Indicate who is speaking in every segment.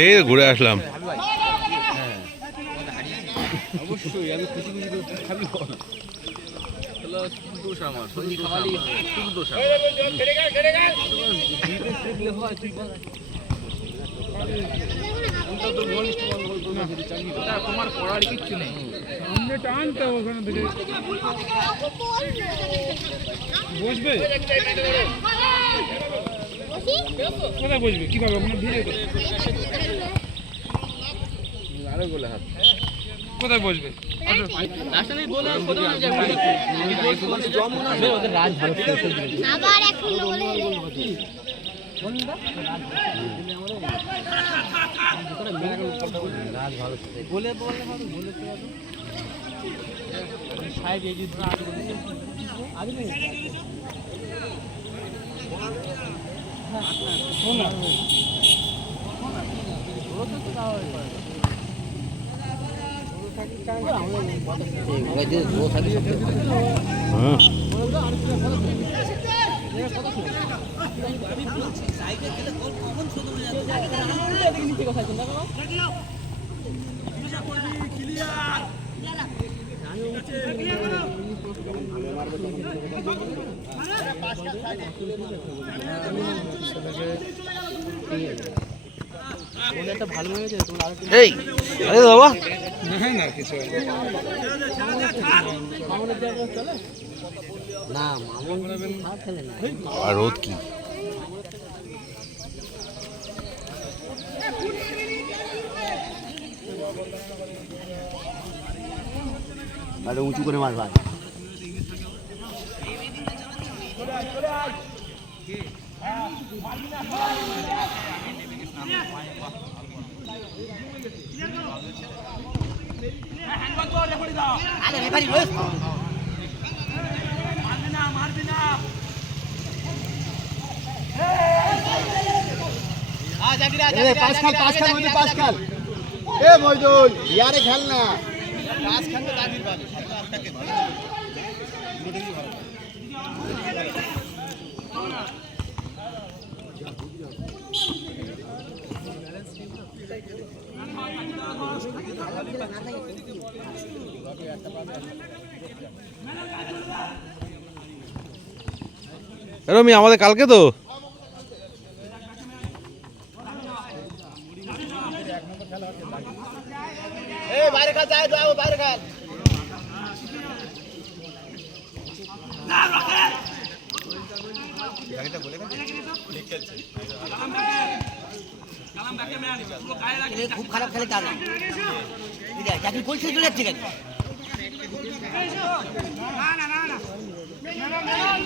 Speaker 1: এই ঘুরে আসলাম।
Speaker 2: অবশ্যই আমি খুশি খুশি খাবি তোমার পড়ার কিচ্ছু নেই।
Speaker 3: সামনে টানতে ওখানে থেকে। বসবে? কোথায় বসবে? কীভাবে? ওখানে ভিড়ে।
Speaker 2: আরও বলে হাত।
Speaker 3: কোথায় বসবে?
Speaker 2: ওদের রাজ ভালো
Speaker 4: আবার শূন্য বলে।
Speaker 2: বলে বলে সাহেব এই যদি আগে নেই
Speaker 1: এই আরে বাবা।
Speaker 3: না না কিছু না।
Speaker 2: মামনের জায়গা চলে না মামন খারাপ খেলে
Speaker 1: আর কি
Speaker 5: তাহলে উঁচু করে মারবা পাঁচ খাল পাঁচ খাল মধ্যে এ ইয়ারে খেল না। পাঁচ খাল তো
Speaker 1: রমি আমাদের কালকে তো
Speaker 5: এ বাইরে খাল যায় যাও বাইরে খাল
Speaker 6: খুব খারাপ খেলে তার না চাকরি করছে চলে যাচ্ছে কেন বুদ্ধি করে দিয়েছে। আমি পরিষ্কার করে দিলে ওই বল তুলে মারবে, বলের লোককে বাড়িতে লাগিয়ে যাবে। গোল হলে হয়ে গেল। বুদ্ধি সব কাজে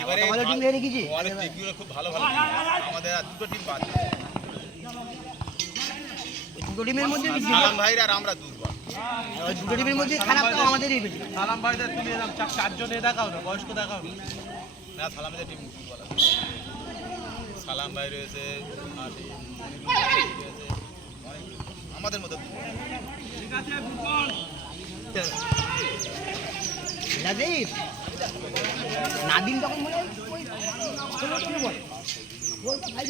Speaker 5: এবারে
Speaker 6: ভালো টিম রেখেছি।
Speaker 5: আমাদের টিমগুলো খুব ভালো ভালো আমাদের আর দুটো টিম বাদ।
Speaker 6: দুটো টিমের মধ্যে
Speaker 5: ভাইরা আর আমরা দুর্বল।
Speaker 6: দুটো টিমের মধ্যে খারাপ তো আমাদেরই বেশি।
Speaker 5: সালাম ভাইদের তুমি এরকম চার- চারজনে দেখাও না বয়স্ক দেখাও না। না সালামের টিম আছে সালাম ভাই রয়েছে আর আমাদের মতো।
Speaker 6: নাদিম নাদিম তখন মনে হয় বল কিছু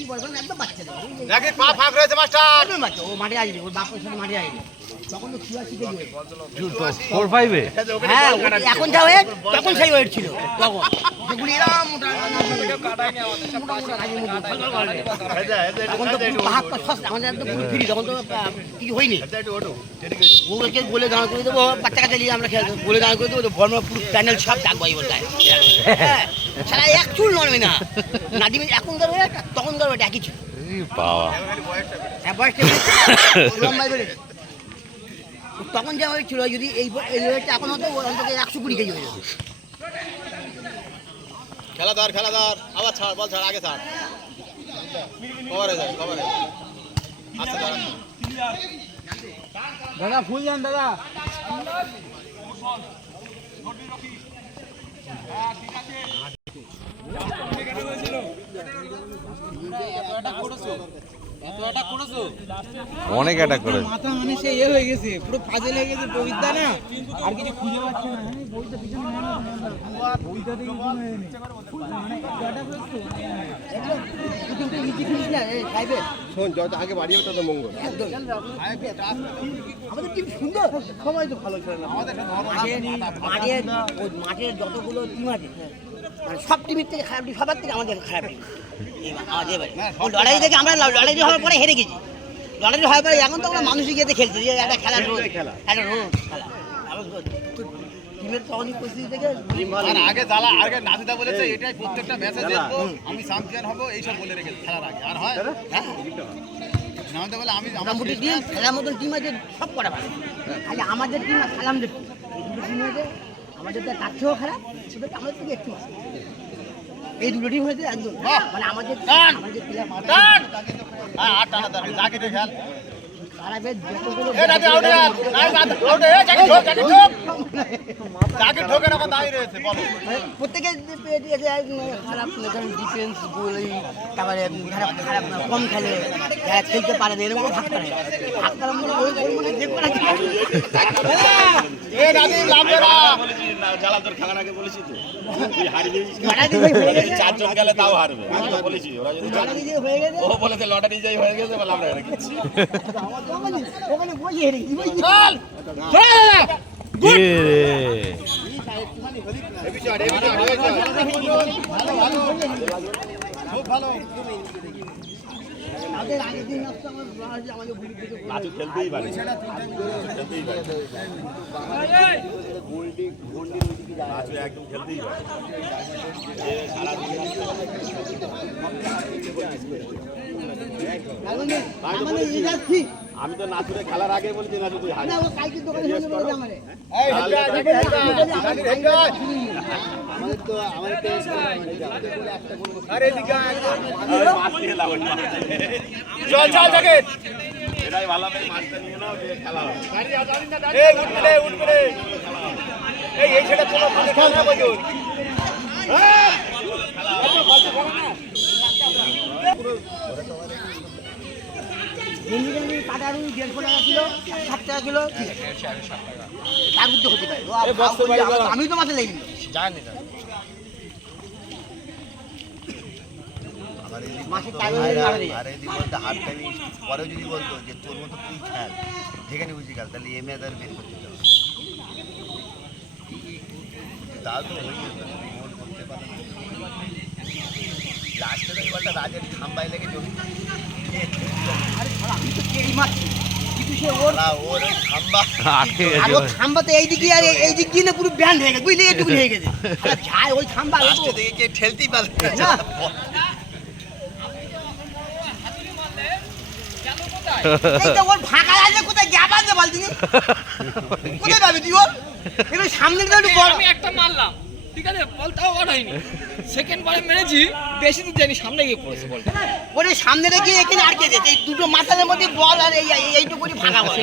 Speaker 6: দাঁড় করে দেবো বাচ্চা নিয়ে আমরা বলে দাঁড় করে দেবো বর্মা প্যানেল সব ডাকবো এই বলটায় হ্যাঁ সারা এক চুল নড়বে না। নাদিমের এখনকার ওয়েট তখনকার ওয়েট একই ছিল
Speaker 1: বাবা।
Speaker 6: হ্যাঁ বয়সটা লম্বাই বেড়েছে তখন যা হয়েছিল যদি এই এই ওয়েটটা এখন হতো ওর অন্তত একশো কুড়ি কেজি হয়ে যেত।
Speaker 5: খেলা ধর খেলা ধর আবার ছাড় বল ছাড় আগে ছাড়। কভারে যায় কভারে। আচ্ছা
Speaker 3: দাদা ফুল যান দাদা।
Speaker 1: অনেক অ্যাটাক করে
Speaker 3: মাথা মানে সে ইয়ে হয়ে গেছে পুরো ফাজে লেগে গেছে বইটা না আর কিছু খুঁজে পাচ্ছে না। হ্যাঁ, বইটা পিছনে বইটা। মানে
Speaker 6: সাহেবে
Speaker 7: শোন যত আগে বাড়ি হবে তত মঙ্গল।
Speaker 6: একদম। আমাদের টিম সুন্দর। সবাই তো ভালো খেলে না। আমাদের যতগুলো টিম আছে মানে সব টিমের থেকে খারাপ টিম সবার থেকে আমাদের খারাপ টিম আমাদের এবারে লড়াই থেকে আমরা লড়াই হওয়ার পরে হেরে গেছি। লড়াই হওয়ার পরে এখন তো আমরা মানুষই গিয়ে খেলছি যে একটা খেলা রোজ একটা রোজ খেলা। টিমের তখনই পরিস্থিতি থেকে
Speaker 5: আর আগে জ্বালা আগে বলেছে এটাই প্রত্যেকটা ম্যাচে জিতবো আমি চ্যাম্পিয়ন হব এইসব বলে রেখেছে খেলার আগে। আর হয়? হ্যাঁ। নাথিদা বলে আমি
Speaker 6: মোটামুটি টিম খেলার মতন টিম আছে সব করা ভালো। খালি আমাদের টিম আর সালামদের টিম এই দুটো টিম হয়েছে আমাদের তার থেকেও খারাপ সেটা তো আমাদের থেকে একটু। এই দুটো টিম হয়েছে একদম মানে আমাদের আমাদের
Speaker 5: হ্যাঁ
Speaker 6: খারাপের যতগুলো
Speaker 5: হয়ে হয়ে
Speaker 6: প্রত্যেকে খারাপ ডিফেন্স গোলি তারপরে খারাপ কম খেলে যারা খেলতে পারে না এরকম ভাগ করে ভাগ মনে ওই
Speaker 5: নাথি লাভবে না
Speaker 8: চারজন গেলে তাও হারবে আমি তো বলেছি ওরা যদি
Speaker 6: লড়াই দিয়ে হয়ে গেছে।
Speaker 8: ও বলেছে লটারি যাই হয়ে গেছে বলে আমরা হেরে গেছি।
Speaker 6: ওখানে ওখানে হেরে গেছি বসে
Speaker 1: এ রে।
Speaker 8: নাচু খেলতেই পারে। খেলতেই পারে। নাচু একদম খেলতেই পারে।
Speaker 6: আমাদের আমাদের রেজাল্ট ঠিক
Speaker 8: আমি তো নাচুরে খেলার আগে বলছি তুই
Speaker 6: না ও কালকে দোকানে সামনে বলে আমারে
Speaker 5: এই হেড হেড হেড
Speaker 7: আমাদের তো আমাদের তো
Speaker 5: আরে এদিকে।
Speaker 8: মাছ নিয়ে লাভ না।
Speaker 5: চল চল যাকে।
Speaker 8: এটাই ভালো হবে মাছটা নিয়ে নাও দিয়ে খেলা হবে।
Speaker 5: এই উঠবে রে উঠবে রে। এই এই ছেলে ভালো খেল না
Speaker 6: দেড়শো টাকা কিলো ষাট টাকা কিলো ঠিক আছে তার মধ্যে হতে পারে আমি- তো মাথায় লেগে মাসের টাকা
Speaker 7: আর এদিক বলতে হাত টানি পরেও যদি বলতো যে তোর মতো তুই খেল যেখানে বুঝি খেল তাহলে এম এ তার বের করতে হবে তাও তো হয়ে যেত গোল করতে পারে লাস্টে তো এবারটা রাজের খাম্বাই লেগে
Speaker 6: পুরো হয়ে হয়ে ওর ফাঁকা আছে কোথায় গ্যাপ আছে বল তিনি কোথায় পাবি তুই ওর? সামনে তো একটু বড়
Speaker 9: একটা মারলাম। ঠিক আছে বল আউট হয়নি। সেকেন্ড বারে মেরেছি বেশি দূর জানি সামনে গিয়ে পড়েছে বল
Speaker 6: ওরে সামনে রেখে এখানে আটকে যেতে এই দুটো মাথার মধ্যে বল আর এই এই- এইটুকুনি ফাঁকা বল।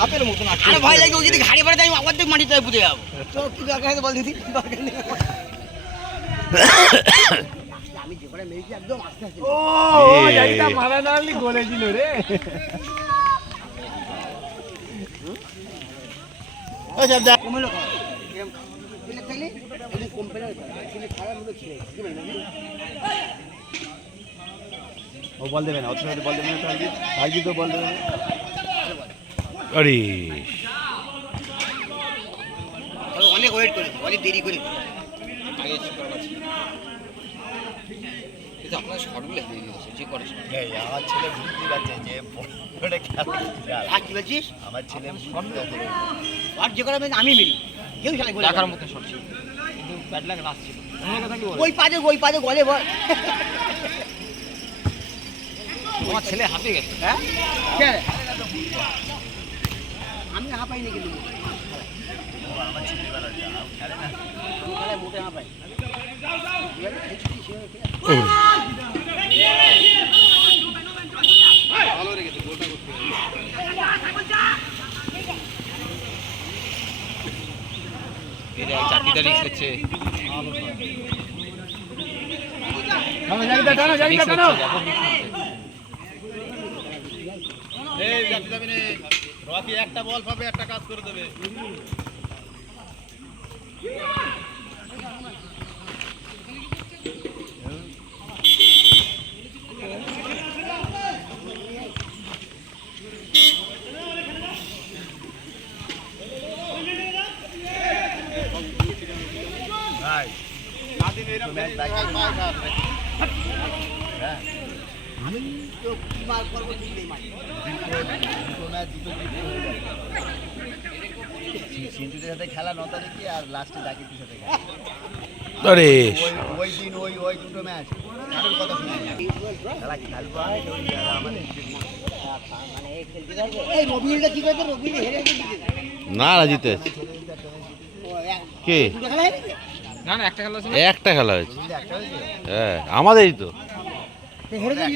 Speaker 9: হাতের মতন
Speaker 6: আরে ভয় লাগে ও যদি ঘাড়ি পড়ে তাই অর্ধেক মাটিতে বুঝে যাব। তো কি দরকার আছে বল দিদি দরকার নেই আমি যে করে মেরেছি একদম আস্তে আস্তে।
Speaker 1: এ।
Speaker 3: মারা না হলে গোলে দিল রে।
Speaker 6: কমেলো কম। এরকম
Speaker 8: ও বল দেবে না অত বল দেবে না তো আজকে আজকে তো বল দেবে
Speaker 1: আরে।
Speaker 6: অনেক ওয়েট করেছি অনেক দেরি করে
Speaker 9: আগে কিন্তু আপনার শটগুলো হেভি গেছে যে করে
Speaker 7: আমার ছেলে বুঝতে পারছে যে খেলা কি যায়।
Speaker 6: আর কি বলছিস?
Speaker 7: আমার ছেলে
Speaker 6: আর যে করে আমি মিলি। কেউ খেলে
Speaker 9: দেখার মতো শট ছিল। ব্যাট লাগে লাস্ট ছিল
Speaker 6: ওই পাজে ওই পাজে গলে বল।
Speaker 9: তোমার ছেলে হাতে গেছে।
Speaker 6: হ্যাঁ? আমি হাঁপাইনি কিন্তু।
Speaker 7: আমার
Speaker 6: মোটে হাঁপাই
Speaker 9: এই যে চারটিটা রিক্স
Speaker 5: না রকি একটা বল পাবে একটা কাজ করে দেবে ভাই নাদিম এরকম ব্যাটিং করে পায় খারাপ
Speaker 6: আমি তো কি মার করব ঠিক মার
Speaker 7: দুটো ম্যাচ দুটো সিন্টুদের সাথে খেলা ন তারিখে আর লাস্টে জাকিরদের সাথে খেলা
Speaker 1: আরে
Speaker 7: ওই দিন ওই ওই দুটো ম্যাচ কারোর কথা শুনি না খেলা খেলব আমি
Speaker 6: এই রবিউলটা কি করবে রবিউল হেরে
Speaker 1: না জিতে কে
Speaker 2: না না একটা খেলা
Speaker 1: একটা খেলা হয়েছে। হ্যাঁ আমাদেরই তো।
Speaker 6: হেরে গেছে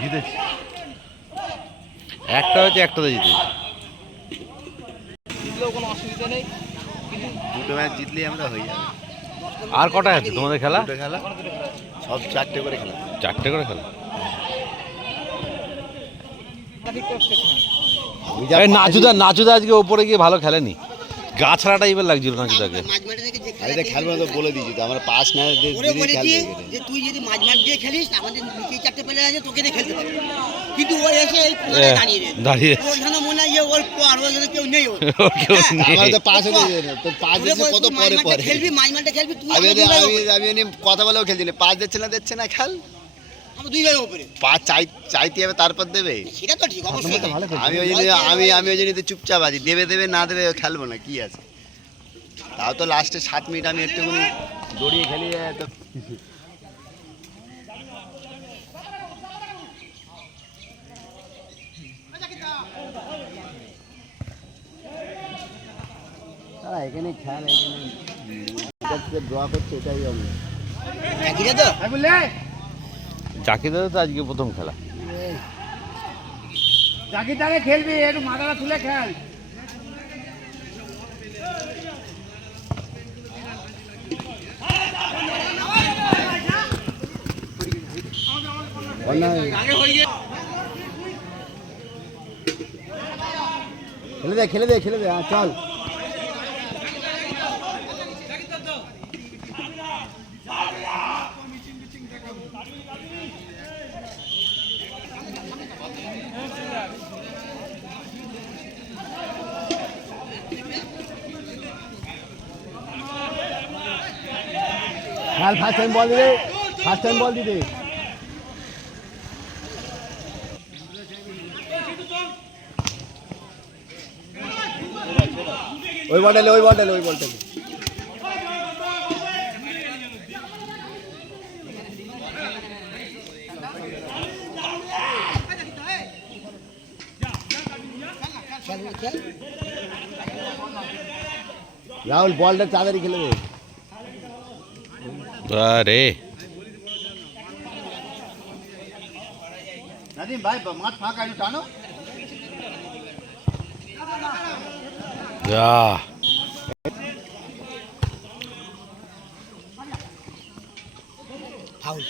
Speaker 1: জিতেছি একটা হয়েছে একটাতে জিতেছি।
Speaker 2: জিতলেও কোনো অসুবিধা নেই।
Speaker 7: দুটো ম্যাচ জিতলেই আমরা হয়ে যাবে।
Speaker 1: আর কটা আছে তোমাদের খেলা?
Speaker 7: খেলা। সব চারটে করে খেলা।
Speaker 1: চারটে করে খেলা? নাচুদা নাচুদা আজকে ওপরে গিয়ে ভালো খেলেনি। গা লাগছিল নাচুদাকে
Speaker 6: মাঝ মাঠে থেকে
Speaker 7: আরে খেলব তো বলে দিয়েছি তো আমরা
Speaker 6: ওরে বলেছি যে তুই যদি মাঝ মাঠ দিয়ে খেলিস আমাদের নিচে চারটে প্লেয়ার আছে তোকে দিয়ে খেলতে পারবে কিন্তু ও এসে দাঁড়িয়ে
Speaker 1: দাঁড়িয়ে
Speaker 6: ওখানে মনে হয় ওর আর ওখানে কেউ নেই ওর। হ্যাঁ,
Speaker 1: নেই।
Speaker 7: আমার তো পাঁচ হতে দেবে তো পাঁচ
Speaker 6: ওরে
Speaker 7: কত পরে পরে?
Speaker 6: খেলবি মাঝ মাঠে খেলবি তুই
Speaker 7: আমি আমি কথা বলেও খেলছি না পাঁচ দিচ্ছে না দিচ্ছে না খেল।
Speaker 6: আমরা দুই ভাই ওপরে
Speaker 7: পাঁচ চাই চাইতে হবে তারপর দেবে।
Speaker 6: সেটা তো ঠিক অবশ্যই।
Speaker 7: আমি ওই জন্য আমি আমি ওই জন্য চুপচাপ আছি। দেবে দেবে না দেবে খেলব না কি আছে? তাও তো লাস্টে ষাট মিনিট আমি একটুখানি দড়িয়ে খেলি তো তারা এখানে খেল এখানে ড্র করছে এটাই আমি
Speaker 6: একই তো
Speaker 1: তো আজকে প্রথম খেলা।
Speaker 3: জাকি তারে খেলবি একটু মাথাটা তুলে খেল।
Speaker 7: খেলে দে খেলে দে খেলে দে হ্যাঁ চল। ফার্স্ট টাইম বল দিতে ফার্স্ট টাইম বল দিতে। ওই বলটা ওই বলটা ওই বলটা রাহুল বলটা তাড়াতাড়ি খেলে দে।
Speaker 1: আরে।
Speaker 7: নাদিম ভাই মাঠ ফাঁকা একটু টানো।
Speaker 1: যা।
Speaker 6: ফাউল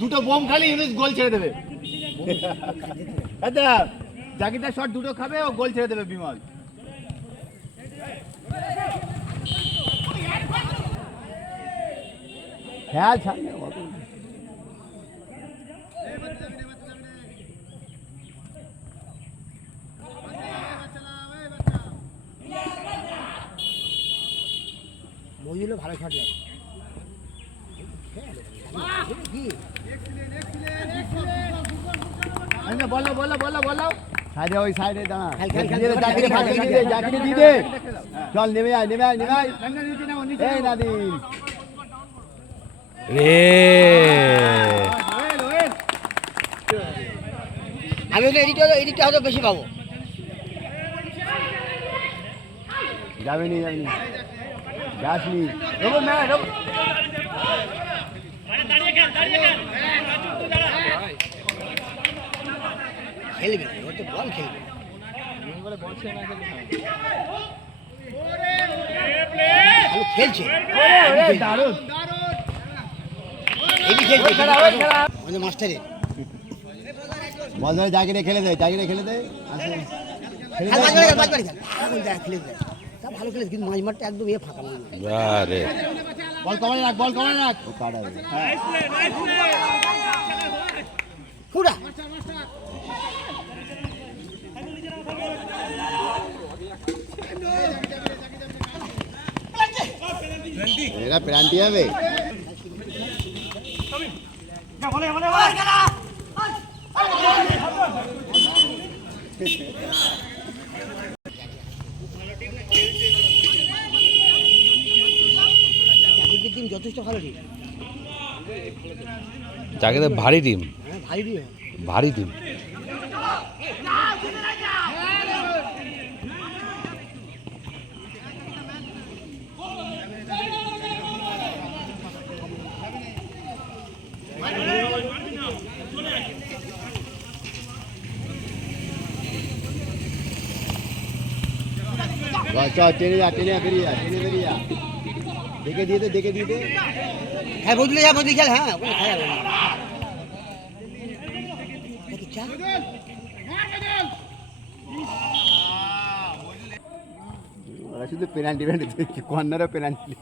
Speaker 3: দুটো বোম খালি ইউনুস গোল ছেড়ে দেবে। আচ্ছা জাকিদার শট দুটো খাবে ও গোল ছেড়ে দেবে বিমল।
Speaker 7: খেয়াল ছাড়
Speaker 6: মহিলা ভালো শট লাগে
Speaker 3: বলো বলো বলো বলো।
Speaker 7: সাইডে ওই সাইডে দাঁড়া। দিয়ে দে, দে। চল নেমে আয় নেমে আয় নেমে আয়। এই
Speaker 1: রে
Speaker 6: আমি তো এডিটে এডিটে হয়তো বেশি পাবো
Speaker 7: যাবে নি নি যাসনি
Speaker 3: রবো না রবো
Speaker 6: খেলবে ও তো বল খেলবে
Speaker 2: হয়।
Speaker 6: খেলছে আমাদের মাস্টারে।
Speaker 7: বল ধরে জাগিরে খেলে দে জাগিরে খেলে দে আসে। খেলে দে।
Speaker 6: মাঝ মাঠে খেল, মাঝ মাঠে খেল। এখন দেখ, খেলে ভালো খেলেছে কিন্তু মাঝ মাঠটা একদম ইয়ে ফাঁকা।
Speaker 1: আরে
Speaker 7: বল কমানে রাখ বল কমানে রাখ। ও এরা প্যান্টি হবে।
Speaker 6: যথেষ্ট ভালো টিম
Speaker 1: যাকে ভারী ডিম।
Speaker 6: হ্যাঁ ভাই
Speaker 1: ভারী টিম
Speaker 7: চল টেনে যা টেনে বেরিয়ে যা টেনে বেরিয়ে যা দেখে দিয়ে দে দেখে দিয়ে দে
Speaker 6: হ্যাঁ বদলে যা খেল হ্যাঁ ওখানে খেলা।
Speaker 7: শুধু পেনাল্টি পেনাল্টি কর্নারও পেনাল্টি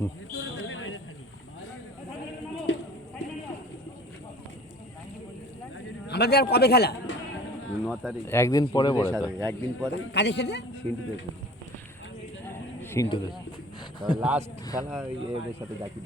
Speaker 6: আমাদের আর কবে খেলা?
Speaker 7: ন তারিখ।
Speaker 1: একদিন পরে পরে
Speaker 7: একদিন পরে।
Speaker 6: কাজের সাথে?
Speaker 7: লাস্ট খেলা এদের সাথে জাকির